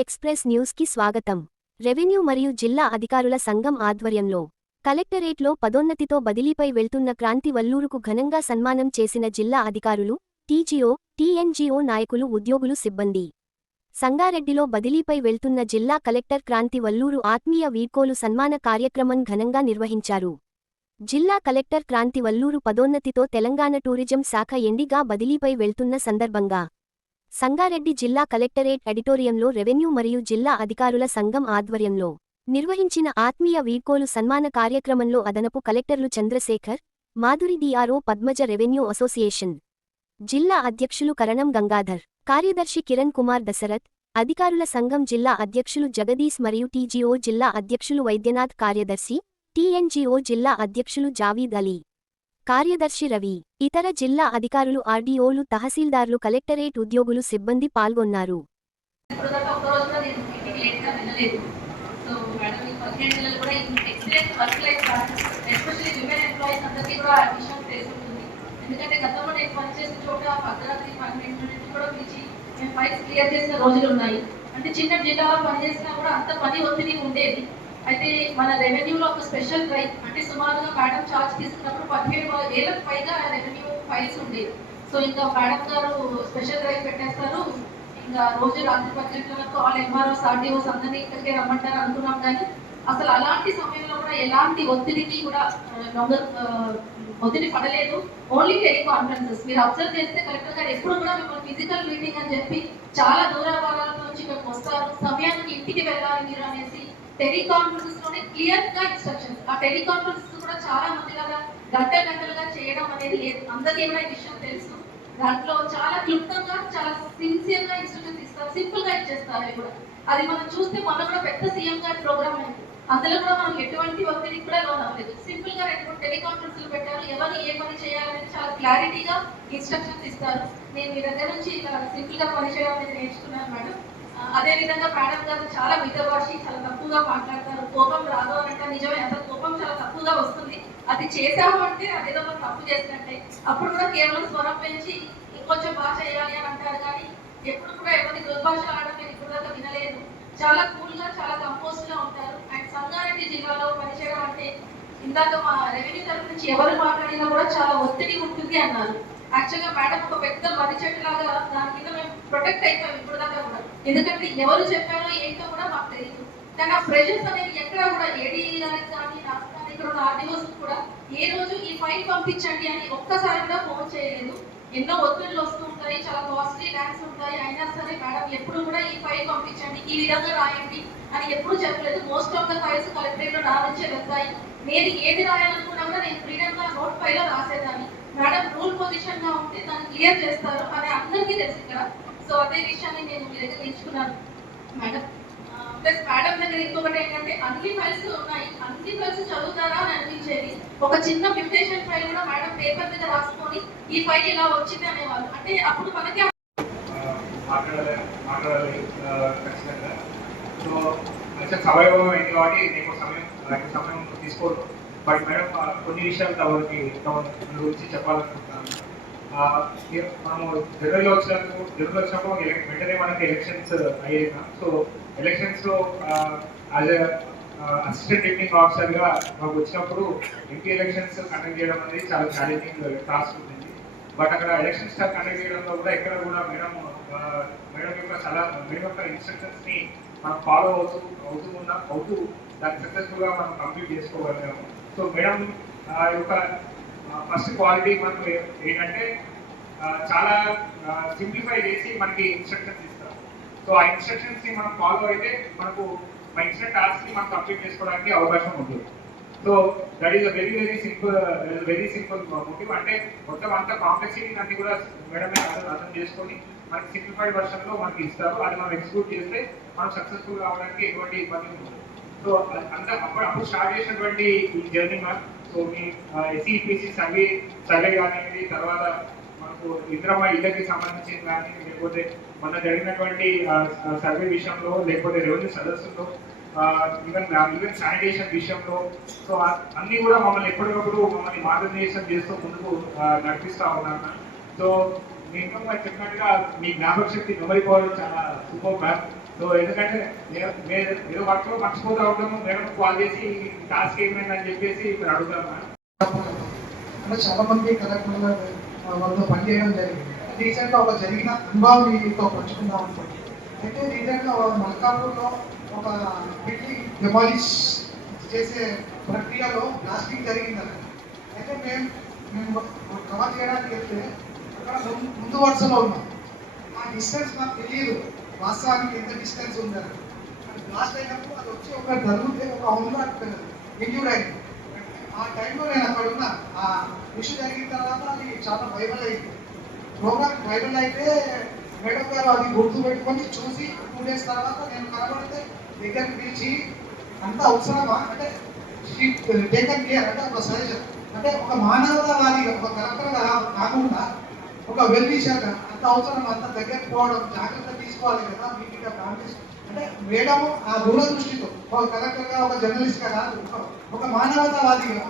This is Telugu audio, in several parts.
ఎక్స్ప్రెస్ న్యూస్కి స్వాగతం. రెవెన్యూ మరియు జిల్లా అధికారుల సంఘం ఆధ్వర్యంలో కలెక్టరేట్లో పదోన్నతితో బదిలీపై వెళ్తున్న క్రాంతి వల్లూరుకు ఘనంగా సన్మానం చేసిన జిల్లా అధికారులు టీజీఓ టీఎన్జీఓ నాయకులు ఉద్యోగులు సిబ్బంది. సంగారెడ్డిలో బదిలీపై వెళ్తున్న జిల్లా కలెక్టర్ క్రాంతి వల్లూరు ఆత్మీయ వీడ్కోలు సన్మాన కార్యక్రమం ఘనంగా నిర్వహించారు. జిల్లా కలెక్టర్ క్రాంతి వల్లూరు పదోన్నతితో తెలంగాణ టూరిజం శాఖ ఎండిగా బదిలీపై వెళ్తున్న సందర్భంగా సంగారెడ్డి జిల్లా కలెక్టరేట్ ఎడిటోరియంలో రెవెన్యూ మరియు జిల్లా అధికారుల సంఘం ఆధ్వర్యంలో నిర్వహించిన ఆత్మీయ వీడ్కోలు సన్మాన కార్యక్రమంలో అదనపు కలెక్టర్లు Chandrasekhar Madhuri DRO Padmaja revenue association జిల్లా అధ్యక్షులు కరణం గంగాధర్ కార్యదర్శి కిరణ్ కుమార్ దశరథ్ అధికారుల సంఘం జిల్లా అధ్యక్షులు జగదీశ్ మరియు టీజీఓ జిల్లా అధ్యక్షులు వైద్యనాథ్ కార్యదర్శి టీఎన్జీఓ జిల్లా అధ్యక్షులు జావీద్ అలీ. కార్యదర్శి రవి ఇతర జిల్లా అధికారులు ఆర్డీఓలు తహసీల్దార్లు కలెక్టరేట్ ఉద్యోగులు సిబ్బంది పాల్గొన్నారు. ఎందుకంటే గతంలో నేను పనిచేసిన చోట పన్నెండు నుంచి కూడా పిలిచి మేము ఫైల్స్ క్లియర్ చేసిన రోజులు ఉన్నాయి అంటే చిన్న జిల్లాలో పనిచేసినా కూడా అంత పని ఒత్తిడి ఉండేది. అయితే మన రెవెన్యూలో ఒక స్పెషల్ డ్రైవ్ అంటే సుమారుగా మేడం చార్జ్ తీసుకున్నప్పుడు పదిహేడు వేలకు పైగా రెవెన్యూ ఫైల్స్ ఉండేది సో ఇంకా మేడం గారు స్పెషల్ డ్రైవ్ పెట్టేస్తారు. ఇంకా రోజు రాత్రి పత్రికలకు ఆల్ ఎంఆర్ఓస్ ఆర్టీఓస్ అందరినీ ఇక్కడికే రమ్మంటారు అనుకున్నాం కానీ అసలు అలాంటి సమయంలో కూడా ఎలాంటి ఒత్తిడికి కూడా ఆ, ఒత్తిడి పడలేదు. ఓన్లీ టెలికాన్ఫరెన్సెస్ మీరు అబ్జర్వ్ చేస్తే కలెక్టర్ గారు ఎప్పుడు కూడా మిమ్మల్ని ఫిజికల్ మీటింగ్ అని చెప్పి చాలా దూర భాగాల నుంచి ఇక్కడికి వస్తారు. సమయానికి ఇంటికి వెళ్ళాలి మీరు అని టెలికాన్ఫరెన్సెస్లోనే క్లియర్గా ఇన్స్ట్రక్షన్స్. ఆ టెలికాన్ఫరెన్సెస్ కూడా చాలా మంది కదా గంట గంటలుగా చేయడం అనేది లేదు. అందరికీ కూడా ఈ విషయం తెలుసు? దాంట్లో చాలా క్లుప్తంగా చాలా సిన్సియర్గా ఇన్స్ట్రక్షన్స్ ఇస్తారు సింపుల్గా ఇచ్చేస్తారు అవి కూడా. అది మనం చూస్తే మొన్న కూడా పెద్ద సీఎం గారి ప్రోగ్రామ్ అయింది. అందులో కూడా మనం ఎటువంటి ఒత్తిడికి కూడా లోన్ అవ్వలేదు. సింపుల్గా రెండు మూడు టెలికాన్ఫరెన్స్ పెట్టారు. ఎవరు ఏ పని చేయాలనేది చాలా క్లారిటీగా ఇన్స్ట్రక్షన్స్ ఇస్తారు. నేను మీ దగ్గర నుంచి ఇలా సింపుల్గా పని చేయడం అనేది నేర్చుకున్నాను మేడం. అదే విధంగా మేడం గారు చాలా మితభాషి చాలా తక్కువగా మాట్లాడతారు. కోపం రాదు అంటే నిజమే అసలు కోపం చాలా తక్కువగా వస్తుంది. అది చేసాము అంటే అదేదో మనం తప్పు చేసినట్టే. అప్పుడు కూడా కేవలం స్వరం పెంచి ఇంకొంచెం బాగా చేయాలి అని అంటారు కానీ ఎప్పుడు కూడా ఎవరి దుర్భాష ఆడడం నేను ఇప్పుడు దాకా వినలేదు. చాలా కూల్గా చాలా కంపోజ్గా ఉంటారు. అండ్ సంగారెడ్డి జిల్లాలో పనిచేయడం అంటే ఇందాక మా రెవెన్యూ తరఫు నుంచి ఎవరు మాట్లాడినా కూడా చాలా ఒత్తిడి ఉంటుంది అన్నారు. యాక్చువల్గా మేడం ఒక పెద్ద మర్రి చెట్టు లాగా దాని కింద మేము ప్రొటెక్ట్ అయిపోయాం ఇప్పుడు దాకా కూడా. ఎందుకంటే ఎవరు చెప్పారో ఏంటో కూడా మాకు తెలియదు కానీ ఆ ప్రెషర్స్ అనేది ఎక్కడ కూడా ఏడీ గారికి కానీ నాకు ఇక్కడ ఉన్న ఆర్డీఓస్ కూడా ఏ రోజు ఈ ఫైల్ పంపించండి అని ఒక్కసారి కూడా ఫోన్ చేయలేదు. ఎన్నో ఒత్తిళ్ళు వస్తూ ఉంటాయి చాలా కాస్ట్లీ ల్యాండ్స్ ఉంటాయి. అయినా సరే మేడం ఎప్పుడు కూడా ఈ ఫైల్ పంపించండి ఈ విధంగా రాయండి అని ఎప్పుడు చెప్పలేదు. మోస్ట్ ఆఫ్ ద ఫైల్స్ కలెక్టరేట్లో నా నుంచే వెళ్తాయి. నేను ఏది రాయాలనుకున్నా కూడా నేను ఫ్రీడమ్గా నోట్ ఫైల్ రాసేదాన్ని. మేడం రూల్ పొజిషన్గా ఉంటే దాన్ని క్లియర్ చేస్తారు అని అందరికీ తెలుసు ఇక్కడ సో అదే విషయాన్ని నేను మీ దగ్గర నేర్చుకున్నాను. మేడం ప్లస్ మేడం దగ్గర ఇంకొకటి ఏంటంటే అన్ని ఫైల్స్ ఉన్నాయి. అన్ని ఫైల్స్ చదువుతారా అని అనిపించేది. ఒక చిన్న మ్యూటేషన్ ఫైల్ కూడా మేడం పేపర్ మీద రాసుకొని ఈ ఫైల్ ఇలా వచ్చింది అనేవాళ్ళు. అంటే అప్పుడు మనకి మాట్లాడాలి మాట్లాడాలి ఖచ్చితంగా. సో సమయం అయింది కాబట్టి నీకు సమయం సమయం బట్ మేడం కొన్ని విషయాలు తమకి తమ గురించి చెప్పాలనుకుంటున్నాను. మనము జనరల్లో వచ్చినప్పుడు జనరల్ వచ్చినప్పుడు వెంటనే మనకి ఎలక్షన్స్ అయ్యాయి సో ఎలక్షన్స్లో యాజ్ అసిస్టెంట్ రిటర్నింగ్ ఆఫీసర్గా మాకు వచ్చినప్పుడు ఎంపీ ఎలక్షన్స్ కండక్ట్ చేయడం అనేది చాలా ఛాలెంజింగ్ టాస్క్ ఉంటుంది. బట్ అక్కడ ఎలక్షన్స్ కండక్ట్ చేయడంలో కూడా ఎక్కడ కూడా మేడం మేడం యొక్క చాలా మేడం యొక్క ఇన్స్ట్రక్షన్స్ని మనం ఫాలో అవుతూ అవుతూ ఉన్నా అవుతూ దాన్ని సక్సెస్ఫుల్గా మనం కంప్లీట్ చేసుకోగలిగాము. సో మేడం ఆ యొక్క ఫస్ట్ క్వాలిటీ మనకు ఏంటంటే చాలా సింప్లిఫై చేసి మనకి ఇన్స్ట్రక్షన్స్ ఇస్తారు. సో ఆ ఇన్స్ట్రక్షన్స్ని మనం ఫాలో అయితే మనకు మా ఇచ్చిన టాస్క్ మనం కంప్లీట్ చేసుకోవడానికి అవకాశం ఉంటుంది. So that is a very very simple very simple motive. అంటే మొత్తం అంత కాంప్లెక్సిటీ అన్ని కూడా మేడమే అర్థం అర్థం చేసుకొని మనకి సింప్లిఫైడ్ వర్షన్లో మనకి ఇస్తారు. అది మనం ఎగ్జిక్యూట్ చేస్తే మనం సక్సెస్ఫుల్ కావడానికి ఎటువంటి ఇబ్బంది ఉంటుంది సో అంతా అప్పుడు అప్పుడు స్టార్ట్ చేసినటువంటి ఈ జర్నీ మ్యామ్ సో మీ ఎస్ఈపిసి సర్వే సర్వే కానివ్వండి తర్వాత మనకు ఇంద్రమ్మ ఇళ్ళకి సంబంధించిన కానీ లేకపోతే మొన్న జరిగినటువంటి సర్వే విషయంలో లేకపోతే రెవెన్యూ సదస్సులో ఈవెన్ ఈవెన్ శానిటేషన్ విషయంలో సో అన్ని కూడా మమ్మల్ని ఎప్పటికప్పుడు మమ్మల్ని మార్గనిర్దేశం చేస్తూ ముందుకు నడిపిస్తూ నడిపిస్తా ఉన్నాను సో నేను చెప్పినట్టుగా మీ జ్ఞాపక శక్తి మెమరీ పవర్ చాలా సూపర్ మ్యామ్. సో ఎందుకంటే నేను మీరు మీరు వర్క్లో మర్చిపోతూ ఉంటాము మేడం కాల్ చేసి టాస్క్ ఏమైందని చెప్పేసి ఇప్పుడు అడుగుతాను. అంటే చాలా మంది కలెక్టర్ల వాళ్ళతో పనిచేయడం జరిగింది. రీసెంట్గా ఒక జరిగిన అనుభవం మీతో పంచుకుందాం అనుకోండి అయితే రీసెంట్గా మల్కాపూర్లో ఒక బిల్డింగ్ డెమాలిష్ చేసే ప్రక్రియలో ప్లాస్టింగ్ జరిగిందన్న అయితే మేము మేము కవర్ చేయడానికి వెళ్తే అక్కడ ముందు- వరుసలో ఉన్నాం. ఆ డిస్టెన్స్ నాకు తెలియదు. వాస్తవానికి ఎంత డిస్టెన్స్ ఉందని అది బ్లాస్ట్ అయినప్పుడు అది వచ్చి ఒక జరుగుతే ఒక హోమ్లో ఇంజూర్ అయింది ఆ టైంలో నేను అక్కడ ఉన్న. ఆ ఇష్యూ జరిగిన తర్వాత అది చాలా వైరల్ అయింది. ప్రోగ్రామ్ వైరల్ అయితే మేడం గారు అది గుర్తు పెట్టుకొని చూసి టూ డేస్ తర్వాత నేను కనబడితే దగ్గరికి పిలిచి అంత అవసరమా అంటే టేకన్ కేర్ అంటే ఒక సజెషన్ అంటే ఒక మానవతావాదిగా ఒక కలెక్టర్గా కాకుండా ఒక వెల్ అంత అవసరం అంత దగ్గరికి పోవడం జాగ్రత్త తీసుకోవాలి కదా మీటింగ్ ఫ్యామిలీస్ అంటే మేడం ఆ దూరదృష్టితో ఒక కలెక్టర్గా ఒక జర్నలిస్ట్గా కాదు ఒక- ఒక మానవతావాదిగా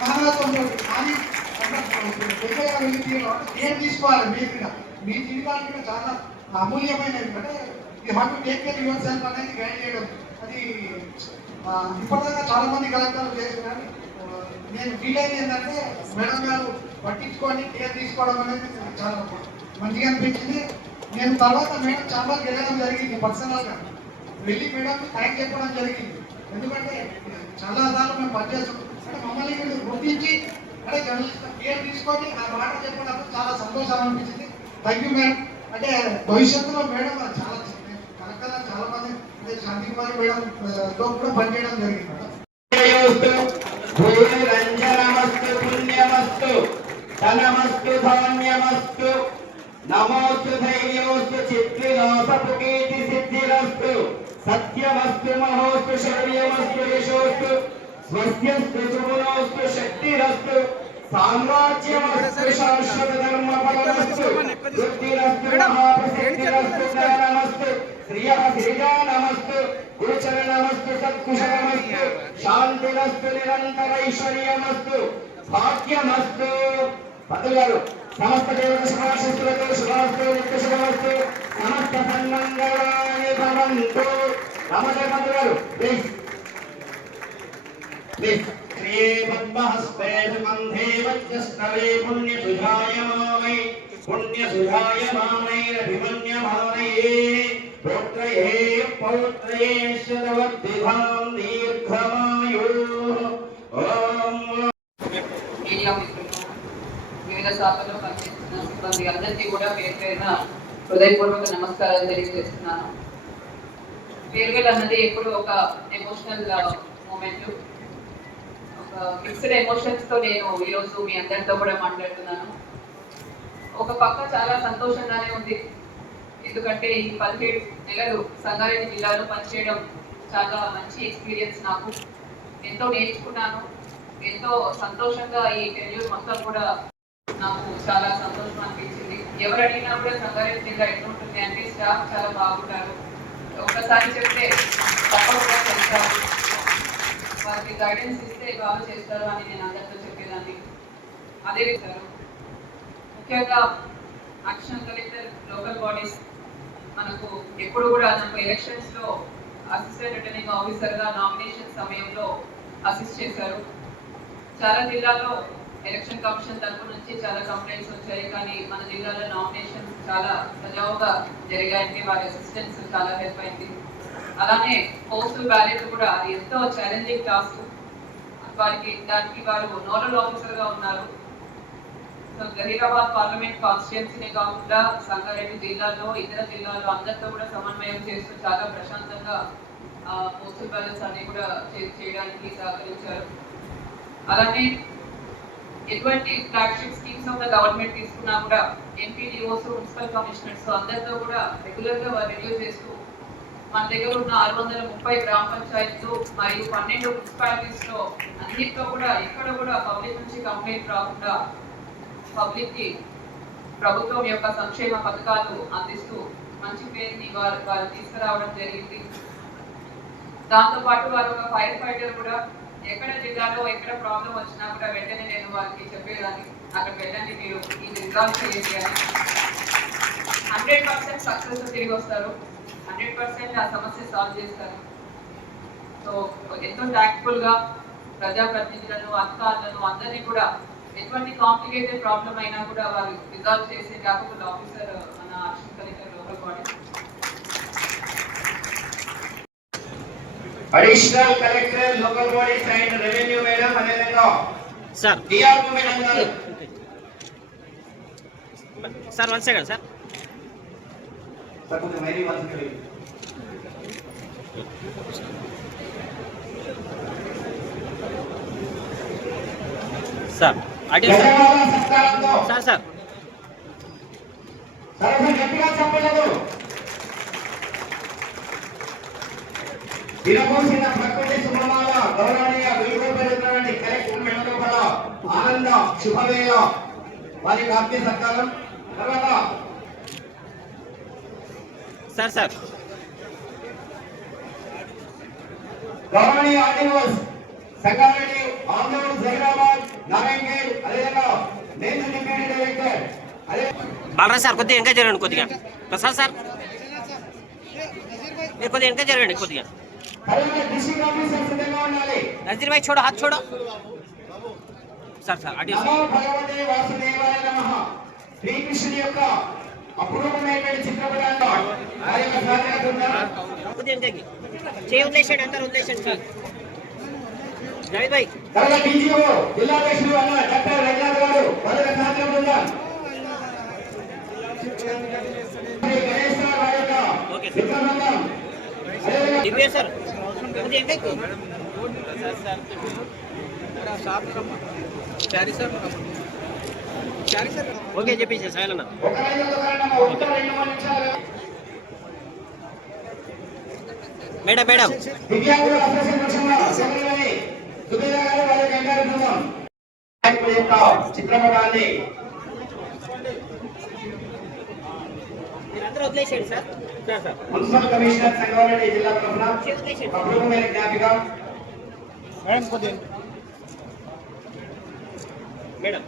మానవత్వంతో కానీ దగ్గరగా వెళ్ళి ఏం తీసుకోవాలి మీరు కూడా మీ జీవితానికి కూడా చాలా అమూల్యమైనది అంటే you have to take care yourself అనేది గైడ్ చేయడం. అది ఇప్పటిదాకా చాలా మంది కలెక్టర్లు చేసి కానీ నేను ఫీల్ అయింది ఏంటంటే మేడం గారు పట్టించుకొని కేర్ తీసుకోవడం అనేది చాలా మంచిగా అనిపించింది. నేను తర్వాత మేడం చాలా వెళ్ళడం జరిగింది పర్సనల్గా. వెళ్ళి మేడం థ్యాంక్ చెప్పడం జరిగింది. ఎందుకంటే చాలా సార్లు మేము పనిచేస్తున్నాం అంటే మమ్మల్ని మీరు గుర్తించి అంటే కేర్ తీసుకొని ఆ మాట చెప్పడం చాలా సంతోషం అనిపించింది. థ్యాంక్ యూ మేడం అంటే భవిష్యత్తులో మేడం చాలా కరెక్ట్గా చాలా మంది అంటే శాంతి కుమారి మేడం తో కూడా పనిచేయడం జరిగింది. మేడం భూరంజనమస్తు పుణ్యమస్తు ధనమస్తు ధాన్యమస్తు. నమోస్తు ధైర్యోస్తు చిత్రిలోసపు కీర్తి సిద్ధిరస్తు సత్యమస్తు మహోస్తు శౌర్యమస్తు యశోస్తు స్వస్యస్తు సుగుణోస్తు శక్తిరస్తు సామ్రాజ్యమస్తు శాశ్వత ధర్మ ఫలమస్తు వృత్తిరస్తు మహాప్రసిద్ధిరస్తు జ్ఞానమస్తు శ్రియ శ్రీజా నమస్తు గురుచర నమస్తు సత్కుశలమస్తు శాంతిరస్తు నిరంతరైశ్వర్యమస్తు భాగ్యమస్తు. పతులు గారు సమస్త దేవత శుభాశిస్తులతో శుభాస్తు నిత్య శుభమస్తు సమస్త సన్మంగళాని భవంతు. నమస్తే గారు ప్లీజ్ ప్లీజ్ శ్రీ పద్మహస్తే సుగంధే వజ్రస్తవే పుణ్యసుధాయమామై పుణ్యసుధాయమామైరభిమన్యమానయే పుత్రయే పౌత్రయే శతవర్ధిధాం దీర్ఘమాయు. ఓం. మీడియా మిత్రులు పనిచేస్తున్న సిబ్బంది అందరికీ కూడా పేరు పేరున హృదయపూర్వక నమస్కారాలు తెలియజేస్తున్నాను. ఫేర్వెల్ అన్నది ఎప్పుడు ఒక ఎమోషనల్ మూమెంట్ uh, ఒక మిక్స్డ్ ఎమోషన్స్తో నేను ఈరోజు మీ అందరితో కూడా మాట్లాడుతున్నాను. ఒక పక్క చాలా సంతోషంగానే ఉంది. ఎందుకంటే ఈ పదిహేడు నెలలు సంగారెడ్డి జిల్లాలో పనిచేయడం చాలా మంచి ఎక్స్పీరియన్స్ నాకు. ఎంతో నేర్చుకున్నాను. ఎంతో సంతోషంగా ఈ టెన్యూర్ మొత్తం కూడా నాకు చాలా సంతోషం అనిపించింది. ఎవరు అడిగినా కూడా సంగారెడ్డి జిల్లా ఎట్లుంటుంది అంటే స్టాఫ్ చాలా బాగుంటారు. ఒకసారి చెప్తే తప్పకుండా చేస్తారు. వారికి గైడెన్స్ ఇస్తే బాగా చేస్తారు అని నేను అందరితో చెప్పేదాన్ని. అదే విధంగా ముఖ్యంగా అడిషనల్ కలెక్టర్ లోకల్ బాడీస్ మనకు ఎప్పుడు కూడా నాకు ఎలక్షన్స్లో అసిస్టెంట్ రిటర్నింగ్ ఆఫీసర్గా నామినేషన్ సమయంలో అసిస్ట్ చేశారు. చాలా జిల్లాల్లో ఎలక్షన్ కమిషన్ తరపు నుంచి చాలా కంప్లైంట్స్ వచ్చాయి. కానీ మన జిల్లాలో నామినేషన్ చాలా సజావుగా జరిగాయంటే వారి అసిస్టెన్స్ చాలా హెల్ప్ అయింది. అలానే పోస్టల్ బ్యాలెట్ కూడా అది ఎంతో ఛాలెంజింగ్ టాస్క్ వారికి దానికి వారు నోడల్ ఆఫీసర్గా ఉన్నారు. సో జహీరాబాద్ పార్లమెంట్ కాన్స్టిట్యున్సీనే కాకుండా సంగారెడ్డి జిల్లాలో ఇతర జిల్లాలో అందరితో కూడా సమన్వయం చేస్తూ చాలా ప్రశాంతంగా పోస్టల్ బ్యాలెన్స్ అన్ని కూడా చే- చేయడానికి సహకరించారు. అలానే ఎటువంటి flagship schemes of the government తీసుకున్నా కూడా ఎంపీడీఓస్ మున్సిపల్ కమిషనర్స్ అందరితో కూడా రెగ్యులర్గా రివ్యూ చేస్తూ మన దగ్గర ఉన్న ఆరు వందల ముప్పై గ్రామ పంచాయతీలు మరియు పన్నెండు మున్సిపాలిటీస్లో అన్నింటిలో కూడా ఎక్కడ కూడా పబ్లిక్ నుంచి కంప్లైంట్ రాకుండా పబ్లిక్కి ప్రభుత్వం యొక్క సంక్షేమ పథకాలు అందిస్తూ మంచి పేరుని వారు వారు తీసుకురావడం జరిగింది. దాంతో పాటు వారు ఒక ఫైర్ ఫైటర్ కూడా ఎక్కడ జిల్లాలో ఎక్కడ ప్రాబ్లం వచ్చినా కూడా వెంటనే నేను వారికి చెప్పేదాన్ని. అక్కడ వెళ్ళండి మీరు ఇది రిజాల్వ్ చేయండి అని. హండ్రెడ్ పర్సెంట్ సక్సెస్ తిరిగి వస్తారు. హండ్రెడ్ పర్సెంట్ ఆ సమస్య సాల్వ్ చేస్తారు. సో ఎంతో థ్యాంక్ఫుల్గా ప్రజాప్రతినిధులను అధికారులను అందరినీ కూడా ఎటువంటి కాంప్లికేటెడ్ ప్రాబ్లం అయినా కూడా వారు రిజాల్వ్ చేసే కాకుండా ఆఫీసర్ మన assistant collector local body additional collector local bodies and revenue madam అదేవిధంగా సార్ డిఆర్ఓ మేడం గారు sir one second sir sir కొంచెం సార్ సార్ సార్ గట్టిగా చెప్పలేదు. విరమోసిన ప్రకృతి శుభమాల గౌరవనీయ విలువైనటువంటి కలెక్టర్ మెడలోపల ఆనంద శుభవేళ. వారికి ఆర్థిక సత్కారం. తర్వాత సార్ సార్. గౌరవనీయ ఆర్డినోస్ సంగారెడ్డి ఆంధ్రూరు జైరాబాద్ నారాయణగేడ్ అదేవిధంగా నేను డిప్యూటీ డైరెక్టర్ అదే బాలరాజ్ సార్ కొద్దిగా ఇంకా జరగండి కొద్దిగా. ప్రసాద్ సార్. మీరు కొద్దిగా ఇంకా జరగండి కొద్దిగా. నజీర్ భాయ్ చూడ హాత్ చూడ. సార్ సార్ అడిగి శ్రీకృష్ణుని యొక్క అపూర్వమైనటువంటి చిత్రపటాల్లో చేయి వదిలేసండి అందరు వదిలేసండి సార్. జావేద్ భాయ్. తర్వాత డీజీఓ జిల్లా అధ్యక్షుడు అన్న డాక్టర్ రఘునాథ్ గారు వారి యొక్క సాధన బృందం శ్రీ గణేష్ సార్ యొక్క దివ్య సార్. ఓకే చెప్పేసి సాయలన్న. Madam madam. చిత్రపటాన్ని దివ్యాంగుల అసోసియేషన్ పక్షంగా సమన్వయని సుబేదా గారు వారి యొక్క ఎంఆర్ బృందం నాయకుల యొక్క చిత్రపటాన్ని మీరు అందరూ వదిలేసేయండి sir sir sir municipal commissioner Sangareddy జిల్లా తరఫున చేయి వదిలేసేయండి ఒక అపూర్వమైన జ్ఞాపిక madam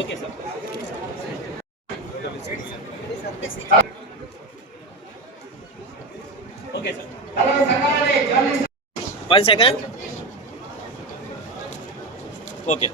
okay sir okay sir తర్వాత Sangareddy journalist one second okay